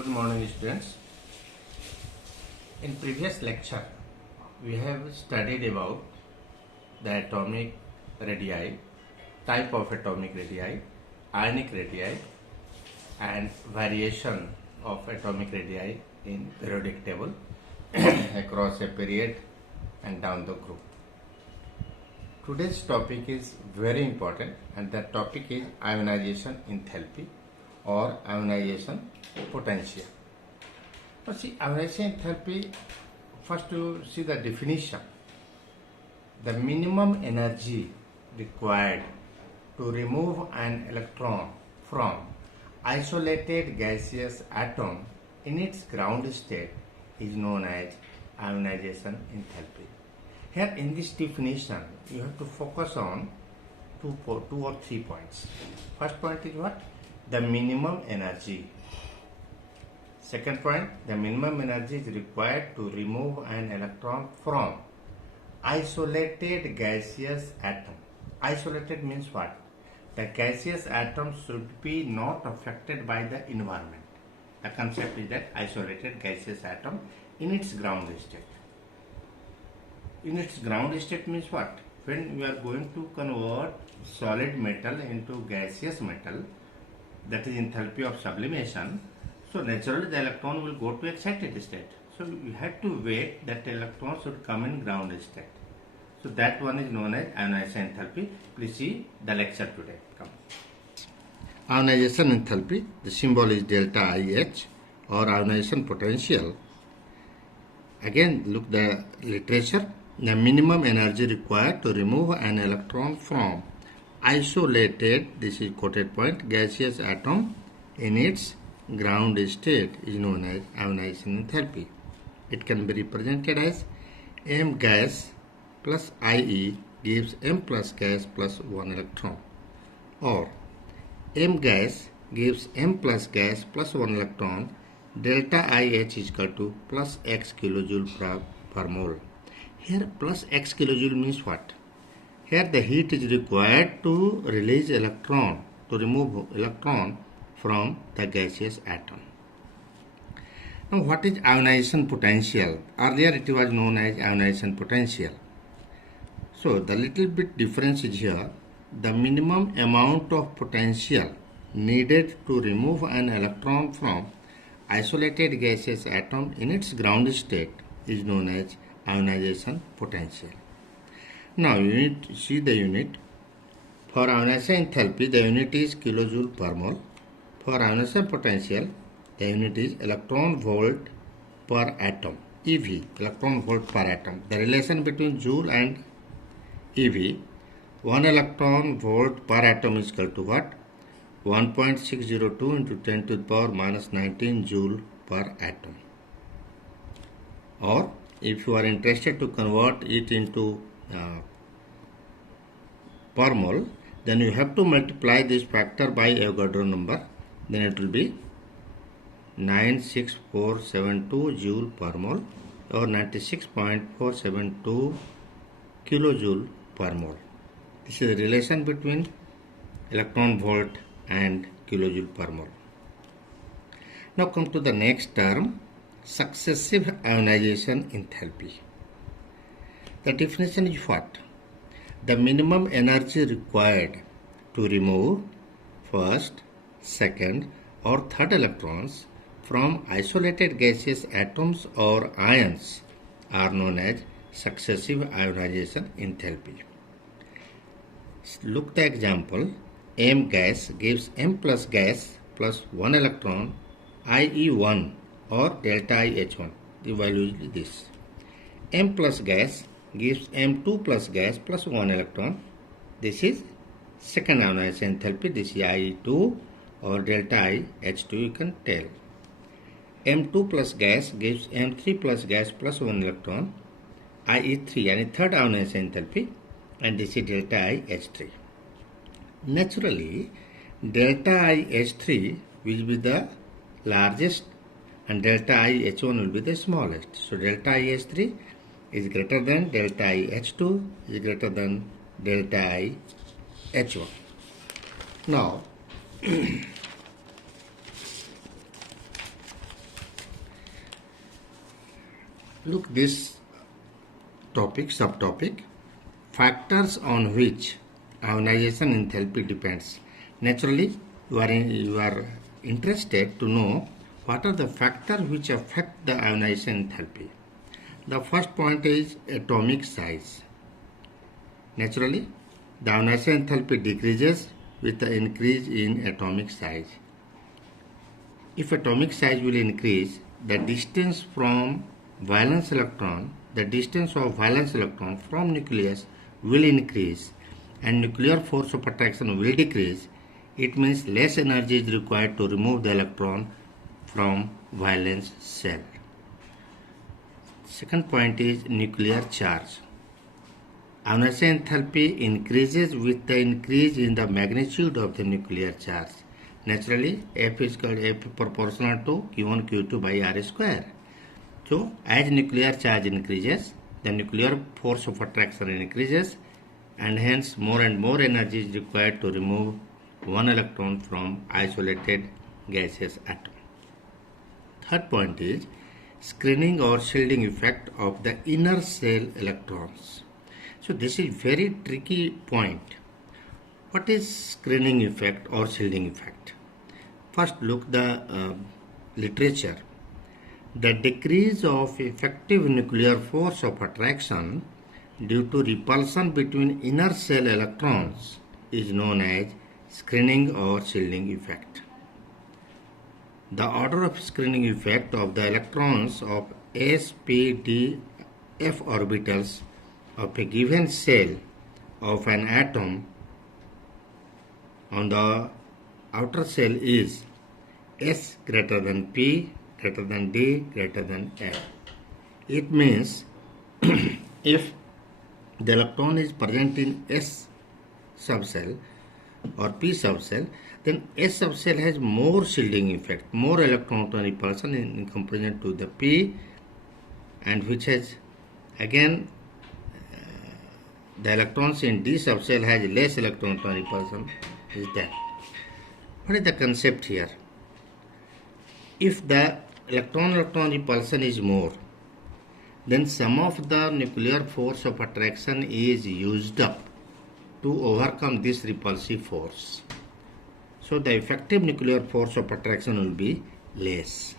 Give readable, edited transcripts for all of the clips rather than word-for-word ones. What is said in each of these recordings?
Good morning, students. In previous lecture, we have studied about the atomic radii, type of atomic radii, ionic radii, and variation of atomic radii in periodic table across a period and down the group. Today's topic is very important, and that topic is ionization enthalpy or ionization potential. Now see, ionization enthalpy, first you see the definition. The minimum energy required to remove an electron from isolated gaseous atom in its ground state is known as ionization enthalpy. Here in this definition, you have to focus on two or 3 points. First point is what? The minimum energy. Second point, the minimum energy is required to remove an electron from isolated gaseous atom. Isolated means what? The gaseous atom should be not affected by the environment. The concept is that isolated gaseous atom in its ground state. In its ground state means what? When we are going to convert solid metal into gaseous metal, that is enthalpy of sublimation. So naturally the electron will go to excited state. So we have to wait that the electron should come in ground state. So that one is known as ionization enthalpy. Please see the lecture today. Come. Ionization enthalpy, the symbol is delta IH or ionization potential. Again, look the literature. The minimum energy required to remove an electron from isolated, this is quoted point, gaseous atom in its ground state is known as ionization enthalpy. It can be represented as m gas plus IE gives m plus gas plus 1 electron, or m gas gives m plus gas plus 1 electron, delta IH is equal to plus x kilojoule per mole. Here plus x kilojoule means what? Here the heat is required to release electron, to remove electron from the gaseous atom. Now what is ionization potential? Earlier it was known as ionization potential. So the little bit difference is here. The minimum amount of potential needed to remove an electron from isolated gaseous atom in its ground state is known as ionization potential. Now you need to see the unit. For ionization enthalpy, the unit is kilojoule per mole. For ionization potential, the unit is electron volt per atom. EV, electron volt per atom. The relation between joule and EV, 1 electron volt per atom is equal to what? 1.602 into 10 to the power minus 19 joule per atom. Or if you are interested to convert it into per mole, then you have to multiply this factor by Avogadro number, then it will be 96472 joule per mole or 96.472 kilojoule per mole. This is the relation between electron volt and kilojoule per mole. Now come to the next term, successive ionization enthalpy. The definition is what? The minimum energy required to remove first, second or third electrons from isolated gaseous atoms or ions are known as successive ionization enthalpy. Look the example. M gas gives m plus gas plus 1 electron, IE1 or delta IH1. The value is this. M plus gas gives M2 plus gas plus 1 electron. This is second ionization enthalpy. This is IE2 or delta IH2 you can tell. M2 plus gas gives M3 plus gas plus 1 electron. IE3 and third ionization enthalpy, and this is delta IH3. Naturally, delta IH3 will be the largest and delta IH1 will be the smallest. So delta IH3 is greater than delta IH2 is greater than delta IH1. Now Look this subtopic, factors on which ionization enthalpy depends. Naturally, you are interested to know what are the factors which affect the ionization enthalpy. The first point is atomic size. Naturally, the ionization enthalpy decreases with the increase in atomic size. If atomic size will increase, the distance from valence electron, the distance of valence electron from nucleus will increase and nuclear force of attraction will decrease. It means less energy is required to remove the electron from valence shell. Second point is nuclear charge. Ionization enthalpy increases with the increase in the magnitude of the nuclear charge. Naturally, F is called F proportional to Q1 Q2 by R square. So, as nuclear charge increases, the nuclear force of attraction increases and hence more and more energy is required to remove one electron from isolated gaseous atom. Third point is screening or shielding effect of the inner shell electrons. So, this is very tricky point. What is screening effect or shielding effect? First, look the literature. The decrease of effective nuclear force of attraction due to repulsion between inner shell electrons is known as screening or shielding effect. The order of screening effect of the electrons of s, p, d, f orbitals of a given shell of an atom on the outer shell is S greater than P greater than D greater than F. It means if the electron is present in S subcell or P subcell, then S subcell has more shielding effect, more electron repulsion in comparison to the P, and which has again the electrons in D subcell has less electron repulsion. Is that? What is the concept here? If the electron repulsion is more, then some of the nuclear force of attraction is used up to overcome this repulsive force. So the effective nuclear force of attraction will be less.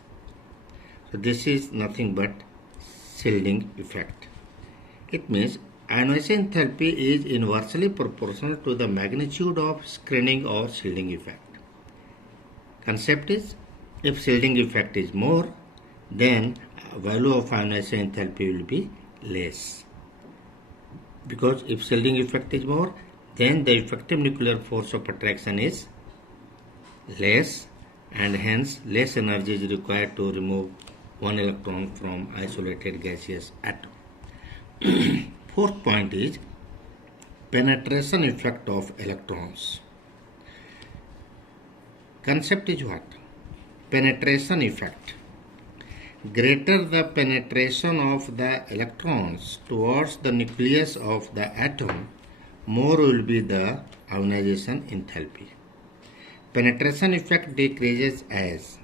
So this is nothing but shielding effect. It means ionization enthalpy is inversely proportional to the magnitude of screening or shielding effect. Concept is, if shielding effect is more, then value of ionization enthalpy will be less. Because if shielding effect is more, then the effective nuclear force of attraction is less and hence less energy is required to remove one electron from isolated gaseous atom. Fourth point is penetration effect of electrons. Concept is what? Penetration effect. Greater the penetration of the electrons towards the nucleus of the atom, more will be the ionization enthalpy. Penetration effect decreases as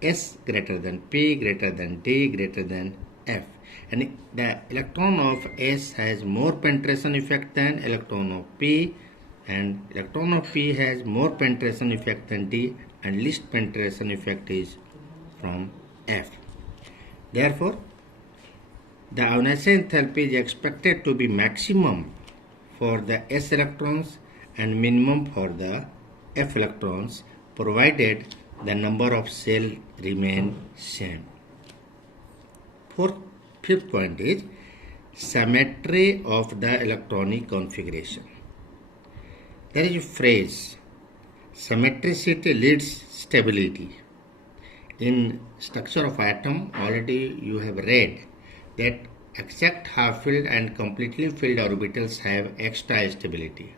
S greater than P greater than D greater than F. And the electron of S has more penetration effect than electron of P, and electron of P has more penetration effect than D, and least penetration effect is from F. Therefore, the ionization enthalpy is expected to be maximum for the S electrons and minimum for the F electrons, provided the number of cells remain same. Fifth point is symmetry of the electronic configuration. There is a phrase, symmetricity leads stability. In structure of atom, already you have read that exact half-filled and completely filled orbitals have extra stability,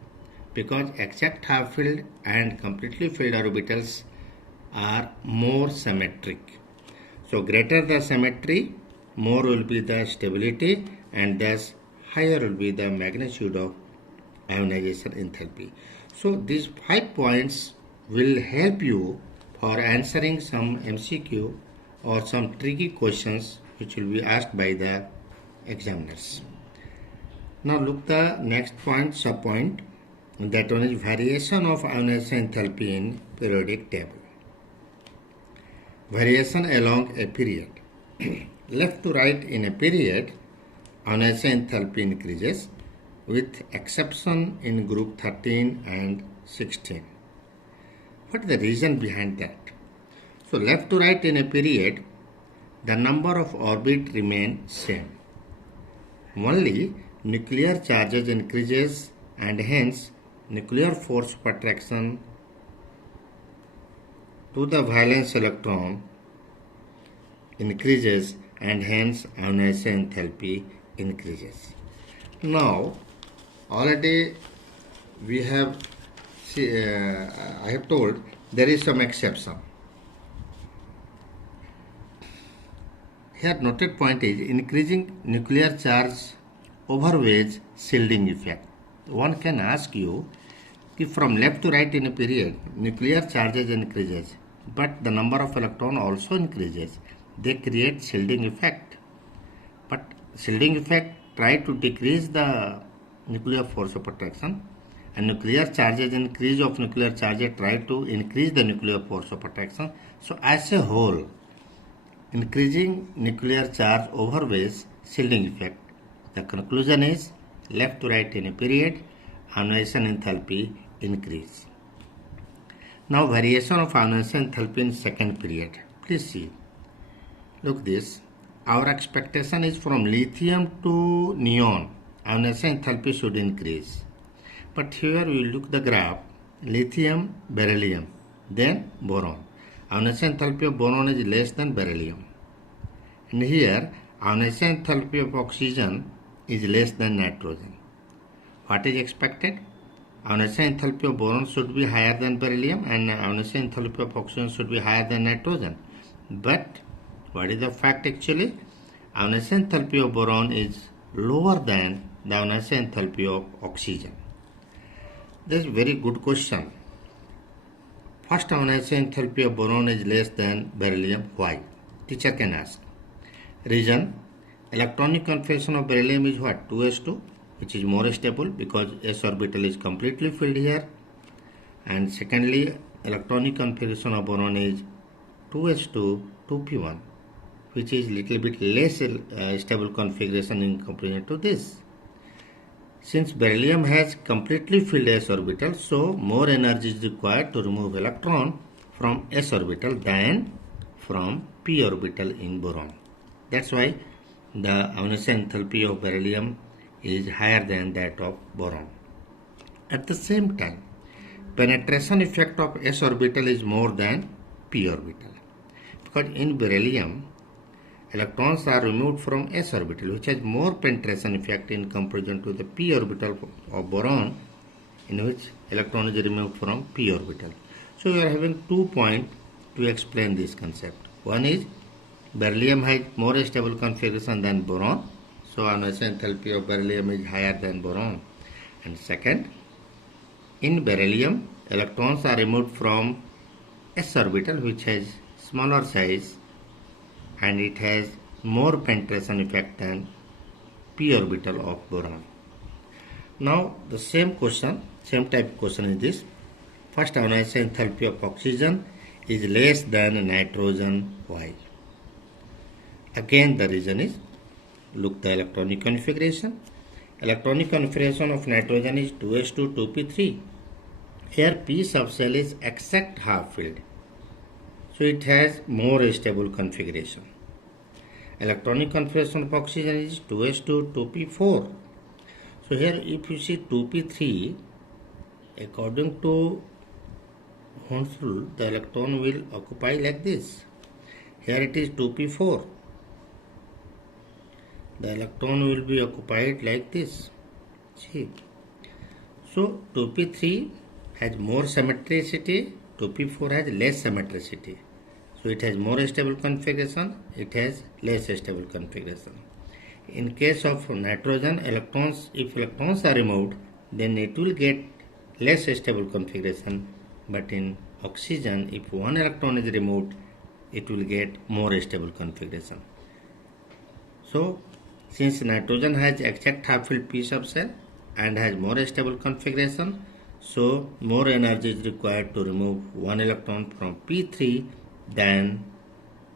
because exact half-filled and completely filled orbitals are more symmetric. So greater the symmetry, more will be the stability, and thus higher will be the magnitude of ionization enthalpy. So these 5 points will help you for answering some MCQ or some tricky questions which will be asked by the examiners. Now look the next point, sub point, that one is variation of ionization enthalpy in periodic table. Variation along a period. Left to right in a period, ionization enthalpy increases with exception in group 13 and 16. What is the reason behind that? So left to right in a period, the number of orbits remain same. Only nuclear charges increases and hence nuclear force of attraction to the valence electron increases and hence ionization enthalpy increases. Now already we have I have told there is some exception. Here noted point is increasing nuclear charge overweighs shielding effect. One can ask you, if from left to right in a period nuclear charges increases but the number of electron also increases, they create shielding effect. But shielding effect try to decrease the nuclear force of attraction, and nuclear charges, increase of nuclear charges try to increase the nuclear force of attraction. So as a whole, increasing nuclear charge overweighs shielding effect. The conclusion is left to right in a period, ionization enthalpy increase. Now variation of ionization enthalpy in second period. Please see. Look this. Our expectation is from lithium to neon, ionization enthalpy should increase. But here we look the graph, lithium, beryllium, then boron. Ionization enthalpy of boron is less than beryllium. And here ionization enthalpy of oxygen is less than nitrogen. What is expected? Ionization enthalpy of boron should be higher than beryllium and ionization enthalpy of oxygen should be higher than nitrogen. But what is the fact actually? Ionization enthalpy of boron is lower than the ionization enthalpy of oxygen. This is a very good question. First, ionization enthalpy of boron is less than beryllium. Why? Teacher can ask. Reason: electronic configuration of beryllium is what? 2s2, which is more stable because s orbital is completely filled here. And secondly, electronic configuration of boron is 2s2, 2p1, which is little bit less stable configuration in comparison to this. Since beryllium has completely filled s orbital, so more energy is required to remove electron from s orbital than from p orbital in boron. That's why the ionization enthalpy of beryllium is higher than that of boron. At the same time, penetration effect of s orbital is more than p orbital, because in beryllium electrons are removed from s orbital, which has more penetration effect in comparison to the p orbital of boron, in which electron is removed from p orbital. So we are having 2 points to explain this concept. One is beryllium has more stable configuration than boron, so ionization enthalpy of beryllium is higher than boron. And second, in beryllium electrons are removed from s orbital, which has smaller size, and it has more penetration effect than p orbital of boron. Now the same type of question is this. First, ionization enthalpy of oxygen is less than nitrogen. Why? Again the reason is, look the electronic configuration. Electronic configuration of nitrogen is 2s2, 2p3. Here p subshell is exact half filled, so it has more stable configuration. Electronic configuration of oxygen is 2s2, 2p4. So here if you see 2p3, according to Hund's rule, the electron will occupy like this. Here it is 2p4. The electron will be occupied like this. See. So 2p3 has more symmetricity, 2p4 has less symmetricity. So it has more stable configuration, it has less stable configuration. In case of nitrogen, if electrons are removed, then it will get less stable configuration. But in oxygen, if one electron is removed, it will get more stable configuration. So since nitrogen has exact half-filled p subshell and has more stable configuration, so more energy is required to remove one electron from p3 than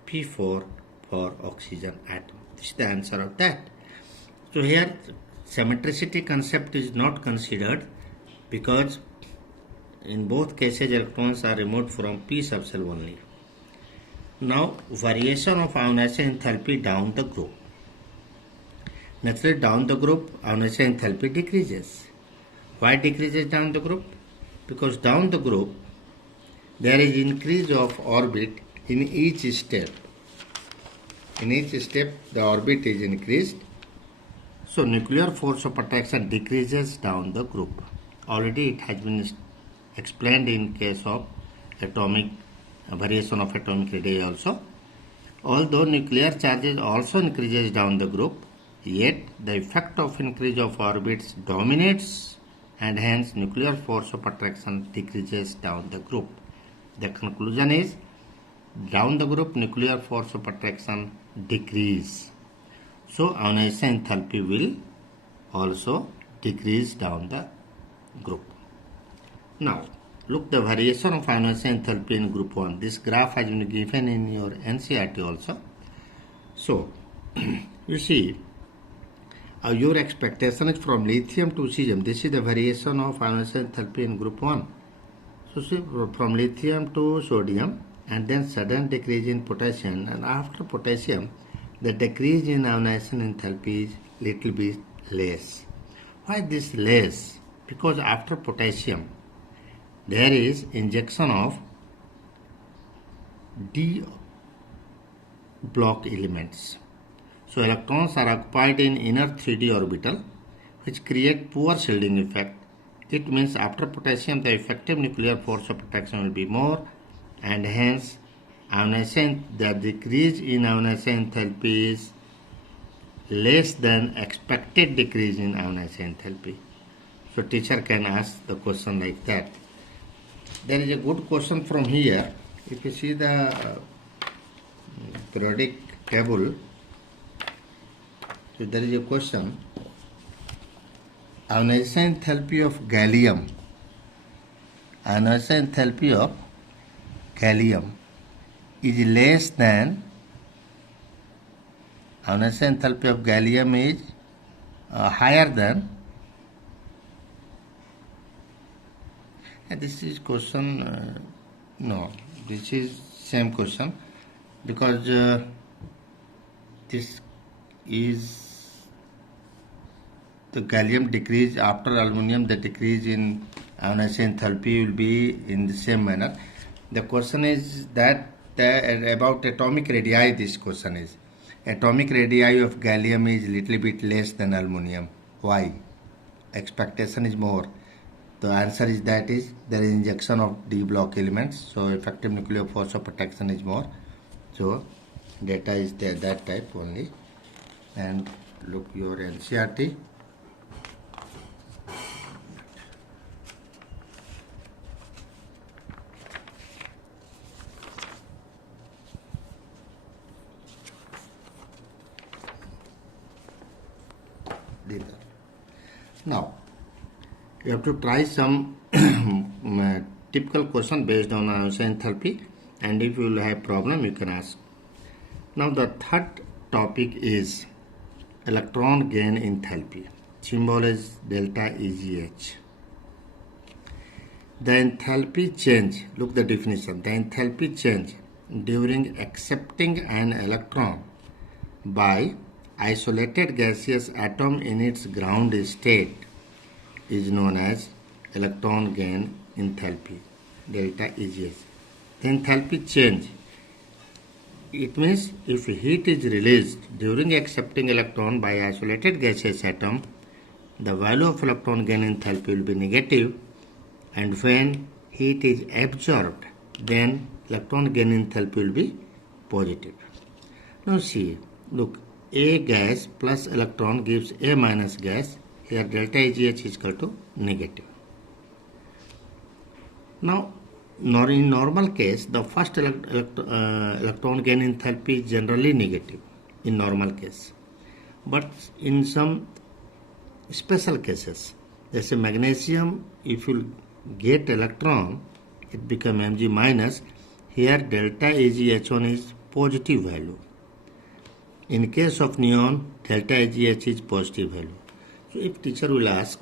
p4 for oxygen atom. This is the answer of that. So here symmetricity concept is not considered because in both cases electrons are removed from p subshell only. Now variation of ionization enthalpy down the group. Naturally down the group ionization enthalpy decreases. Why decreases down the group? Because down the group there is increase of orbit in each step. In each step the orbit is increased. So nuclear force of attraction decreases down the group. Already it has been explained in case of atomic variation of atomic radii also. Although nuclear charges also increases down the group, yet the effect of increase of orbits dominates and hence nuclear force of attraction decreases down the group. The conclusion is down the group nuclear force of attraction decrease. So ionization enthalpy will also decrease down the group. Now look the variation of ionization enthalpy in group 1. This graph has been given in your NCERT also. So you see your expectation is from lithium to cesium. This is the variation of ionization enthalpy in group 1. So see from lithium to sodium and then sudden decrease in potassium, and after potassium the decrease in ionization enthalpy is little bit less. Why this less? Because after potassium there is injection of d block elements. So electrons are occupied in inner 3d orbital which create poor shielding effect. It means after potassium the effective nuclear force of attraction will be more and hence the decrease in ionization enthalpy is less than expected decrease in ionization enthalpy. So teacher can ask the question like that. There is a good question from here. If you see the periodic table, so there is a question. Ionization enthalpy of gallium. Ionization enthalpy of gallium is less than ionization enthalpy of gallium is higher than. And this is question no, this is same question because this is the gallium decrease after aluminum, the decrease in ionization enthalpy will be in the same manner. The question is that about atomic radii. This question is atomic radii of gallium is little bit less than aluminum. Why? Expectation is more. The answer is that is there is injection of d block elements, so effective nuclear force of attraction is more. So data is there that type only. And look your NCERT. Now you have to try some typical question based on ionization enthalpy, and if you will have problem you can ask. Now the third topic is electron gain enthalpy. Symbol is delta EGH. The enthalpy change, look the definition, the enthalpy change during accepting an electron by isolated gaseous atom in its ground state is known as electron gain enthalpy, delta EGH. The enthalpy change, it means if heat is released during accepting electron by isolated gaseous atom, the value of electron gain enthalpy will be negative, and when heat is absorbed, then electron gain enthalpy will be positive. Now see, look, A gas plus electron gives A minus gas. Here delta EGH is equal to negative. Now in normal case, the first electron gain enthalpy is generally negative in normal case. but in some special cases, जैसे magnesium, if you get electron, it become Mg minus. Here delta AgH1 is positive value. In case of neon, delta AgH is positive value. So if teacher will ask,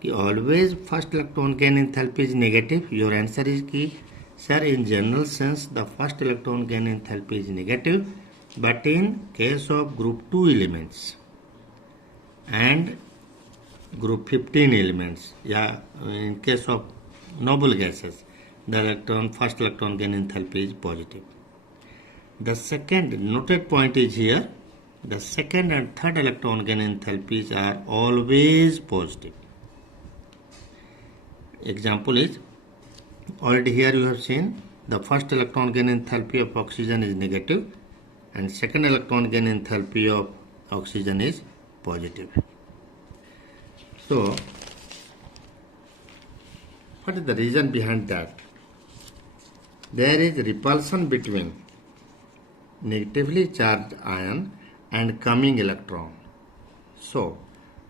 कि always first electron gain enthalpy is negative, your answer is कि sir, in general sense the first electron gain enthalpy is negative, but in case of group 2 elements and group 15 elements, yeah, in case of noble gases, the first electron gain enthalpy is positive. The second noted point is here, the second and third electron gain enthalpies are always positive. Example is, already here you have seen the first electron gain enthalpy of oxygen is negative and second electron gain enthalpy of oxygen is positive. So, what is the reason behind that? There is repulsion between negatively charged ion and coming electron. So,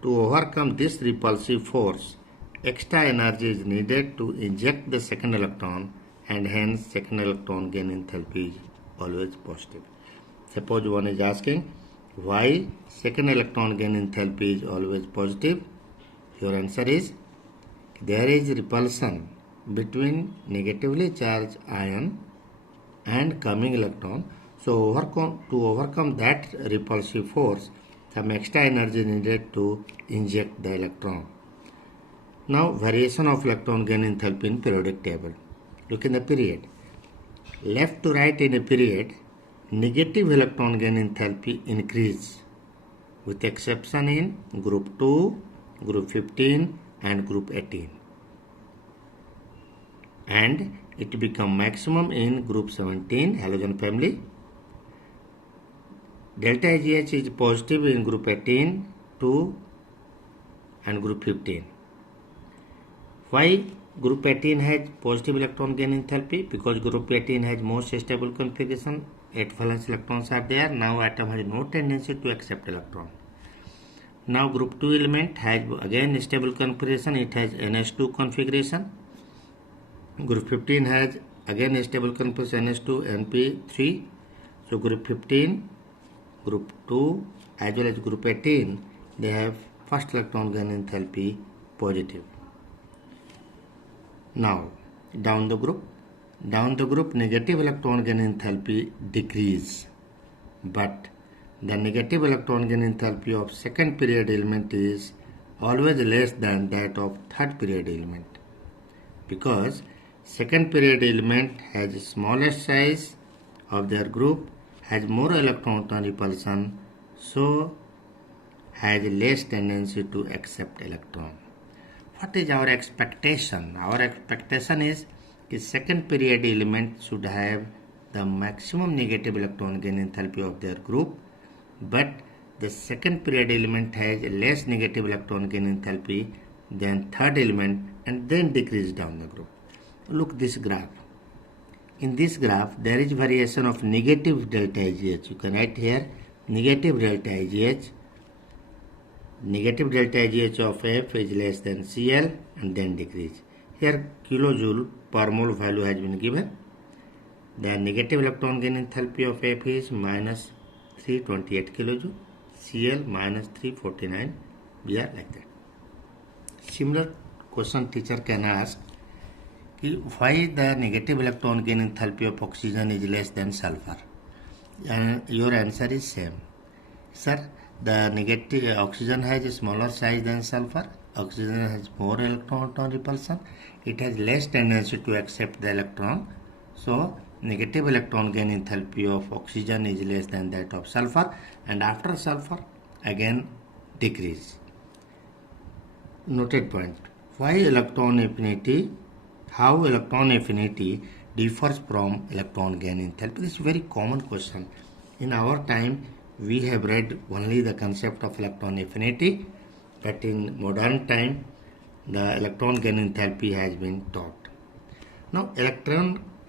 to overcome this repulsive force, extra energy is needed to inject the second electron, and hence second electron gain enthalpy is always positive. Suppose one is asking why second electron gain enthalpy is always positive. Your answer is there is repulsion between negatively charged ion and coming electron. So to overcome that repulsive force, some extra energy is needed to inject the electron. Now variation of electron gain enthalpy in periodic table. Look in the period. Left to right in a period, negative electron gain enthalpy increase with exception in group 2, group 15 and group 18. And it become maximum in group 17 halogen family. Delta AgH is positive in group 18, 2 and group 15. Why group 18 has positive electron gain enthalpy? Because group 18 has most stable configuration, 8 valence electrons are there. Now atom has no tendency to accept electron. Now group 2 element has again stable configuration, it has NH2 configuration. Group 15 has again stable configuration, NH2, NP3. So group 15, group 2 as well as group 18, they have first electron gain enthalpy positive. Now down the group negative electron gain enthalpy decrease, but the negative electron gain enthalpy of second period element is always less than that of third period element, because second period element has smallest size of their group, has more electron repulsion, so has less tendency to accept electron. What is our expectation? Our expectation is that second period element should have the maximum negative electron gain enthalpy of their group, but the second period element has less negative electron gain enthalpy than third element and then decrease down the group. Look this graph. In this graph there is variation of negative delta AgH. You can write here negative delta AgH. Negative delta AgH of F is less than Cl and then decrease. Here kilojoule per mole value has been given. The negative electron gain enthalpy of F is minus 328 kilojoule, Cl minus 349. We are like that. Similar question teacher can ask, why the negative electron gain enthalpy of oxygen is less than sulfur? And your answer is same. Sir, the negative oxygen has a smaller size than sulfur. Oxygen has more electron repulsion. It has less tendency to accept the electron. So negative electron gain enthalpy of oxygen is less than that of sulfur, and after sulfur again decrease. Noted point. Why electron affinity? How electron affinity differs from electron gain enthalpy? This is a very common question. In our time, we have read only the concept of electron affinity, but in modern time, the electron gain enthalpy has been taught. Now,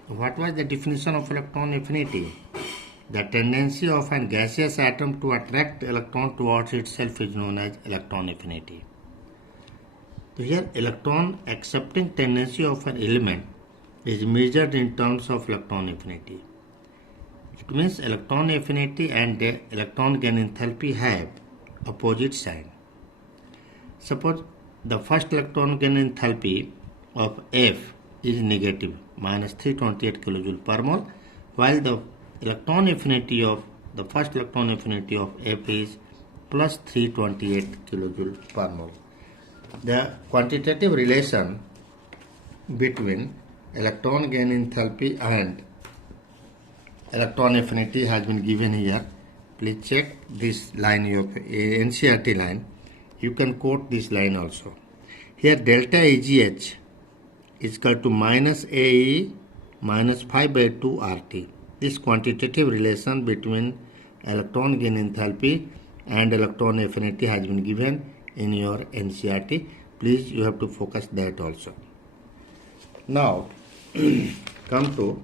what was the definition of electron affinity? The tendency of a gaseous atom to attract electron towards itself is known as electron affinity. So here electron accepting tendency of an element is measured in terms of electron affinity. It means electron affinity and the electron gain enthalpy have opposite sign. Suppose the first electron gain enthalpy of F is negative, minus 328 kilojoule per mole, while the electron affinity of the first electron affinity of F is plus 328 kilojoule per mole. The quantitative relation between electron gain enthalpy and electron affinity has been given here. Please check this line of NCERT line. You can quote this line also. Here delta AGH is equal to minus AE minus 5 by 2 RT. This quantitative relation between electron gain enthalpy and electron affinity has been given in your NCERT. Please, you have to focus that also. Now, come to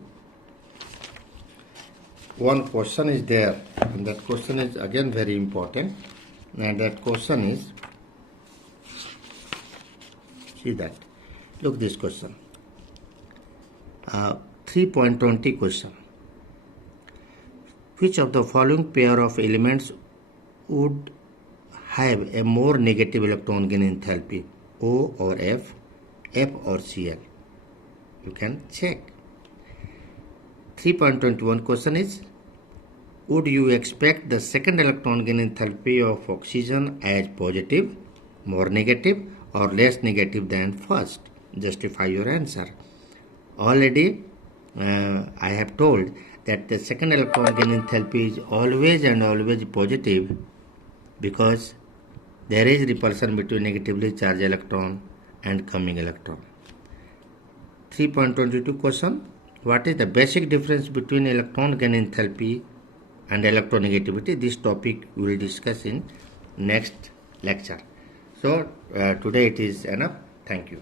one question is there, and that question is again very important, and that question is, see that, look this question, 3.20 question. Which of the following pair of elements would have a more negative electron gain enthalpy, O or F, F or Cl? You can check. 3.21 question is, would you expect the second electron gain enthalpy of oxygen as positive, more negative, or less negative than first? Justify your answer. Already I have told that the second electron gain enthalpy is always and always positive, because there is repulsion between negatively charged electron and coming electron. 3.22 question, what is the basic difference between electron gain enthalpy and electronegativity? This topic we will discuss in next lecture. So today it is enough. Thank you.